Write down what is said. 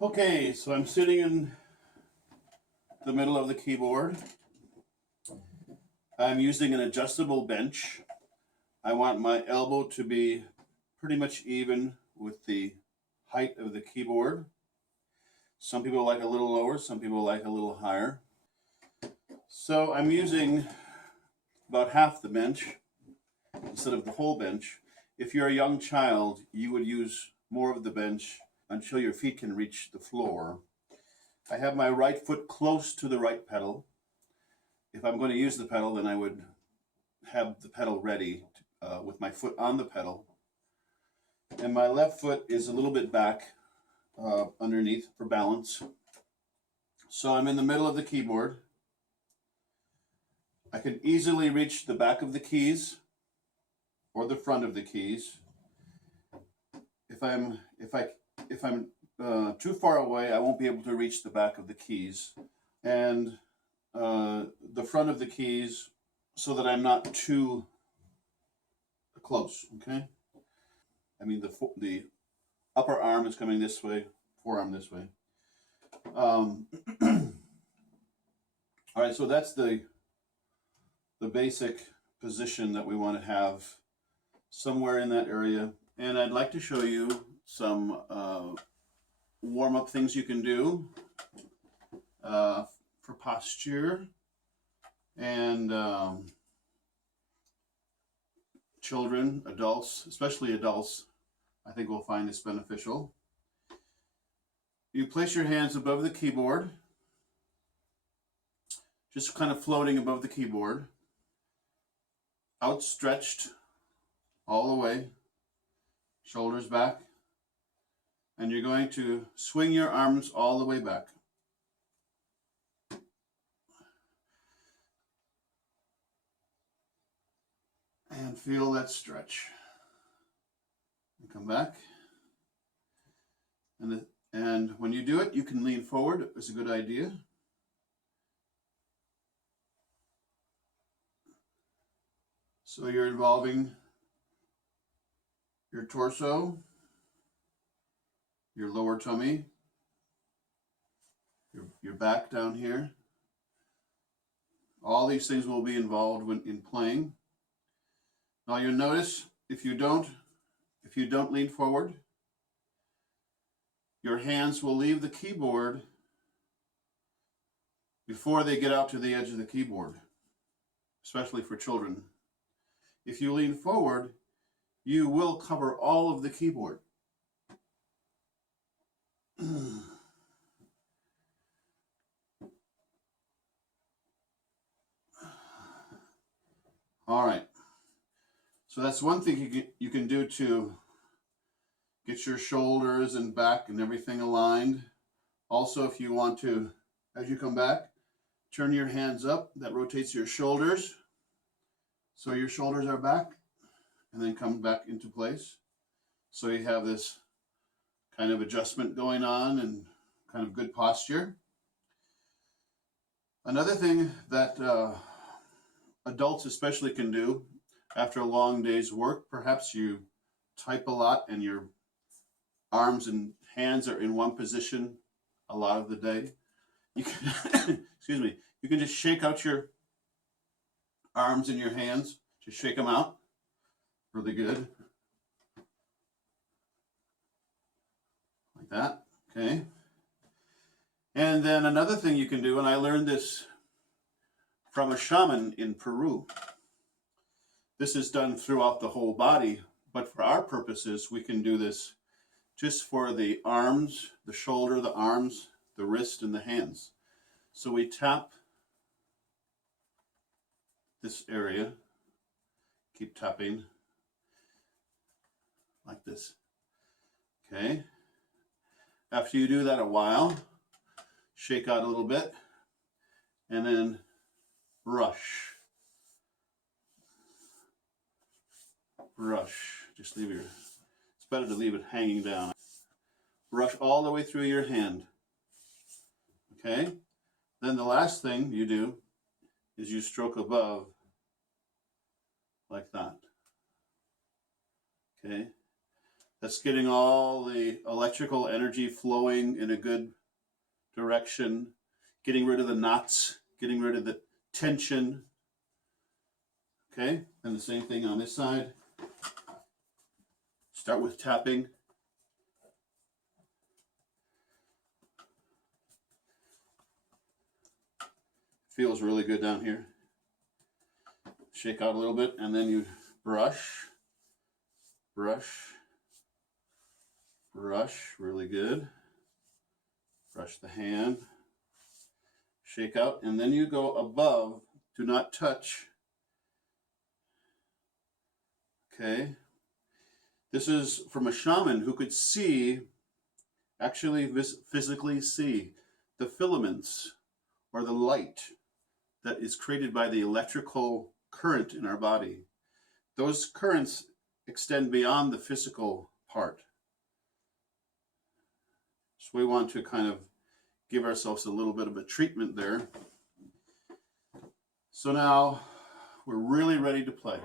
Okay, so I'm sitting in the middle of the keyboard. I'm using an adjustable bench. I want my elbow to be pretty much even with the height of the keyboard. Some people like a little lower, some people like a little higher. So I'm using about half the bench instead of the whole bench. If you're a young child, you would use more of the bench until your feet can reach the floor. I have my right foot close to the right pedal. If I'm going to use the pedal, then I would have the pedal ready with my foot on the pedal. And my left foot is a little bit back underneath for balance. So I'm in the middle of the keyboard. I can easily reach the back of the keys or the front of the keys. If I'm too far away, I won't be able to reach the back of the keys and the front of the keys so that I'm not too close, okay? I mean, the upper arm is coming this way, forearm this way. All right, so that's the basic position that we want to have somewhere in that area. And I'd like to show you some warm-up things you can do for posture. And children, adults, especially adults, I think will find this beneficial. You place your hands above the keyboard, just kind of floating above the keyboard, outstretched all the way, shoulders back, and you're going to swing your arms all the way back. And feel that stretch. And come back. And when you do it, you can lean forward. It's a good idea. So you're involving your torso, your lower tummy, your back down here. All these things will be involved when in playing. Now you'll notice if you don't lean forward, your hands will leave the keyboard before they get out to the edge of the keyboard, especially for children. If you lean forward, you will cover all of the keyboard. All right. So that's one thing you can do to get your shoulders and back and everything aligned. Also, if you want to, as you come back, turn your hands up. That rotates your shoulders. So your shoulders are back and then come back into place. So you have this kind of adjustment going on and kind of good posture. Another thing that adults especially can do after a long day's work, perhaps you type a lot and your arms and hands are in one position a lot of the day. You can, excuse me, you can just shake out your arms and your hands, just shake them out, really good. Like that, okay. And then another thing you can do, and I learned this from a shaman in Peru. This is done throughout the whole body, but for our purposes, we can do this just for the arms, the shoulder, the arms, the wrist, and the hands. So we tap this area, keep tapping like this. Okay. After you do that a while, shake out a little bit, and then brush. Brush. Just leave your, it's better to leave it hanging down. Brush all the way through your hand. Okay? Then the last thing you do is you stroke above like that. Okay? That's getting all the electrical energy flowing in a good direction, getting rid of the knots, getting rid of the tension. Okay? And the same thing on this side. Start with tapping. Feels really good down here. Shake out a little bit, and then you brush, brush, brush, really good. Brush the hand, shake out, and then you go above, do not touch. Okay. This is from a shaman who could see, actually physically see, the filaments or the light that is created by the electrical current in our body. Those currents extend beyond the physical part. So we want to kind of give ourselves a little bit of a treatment there. So now we're really ready to play.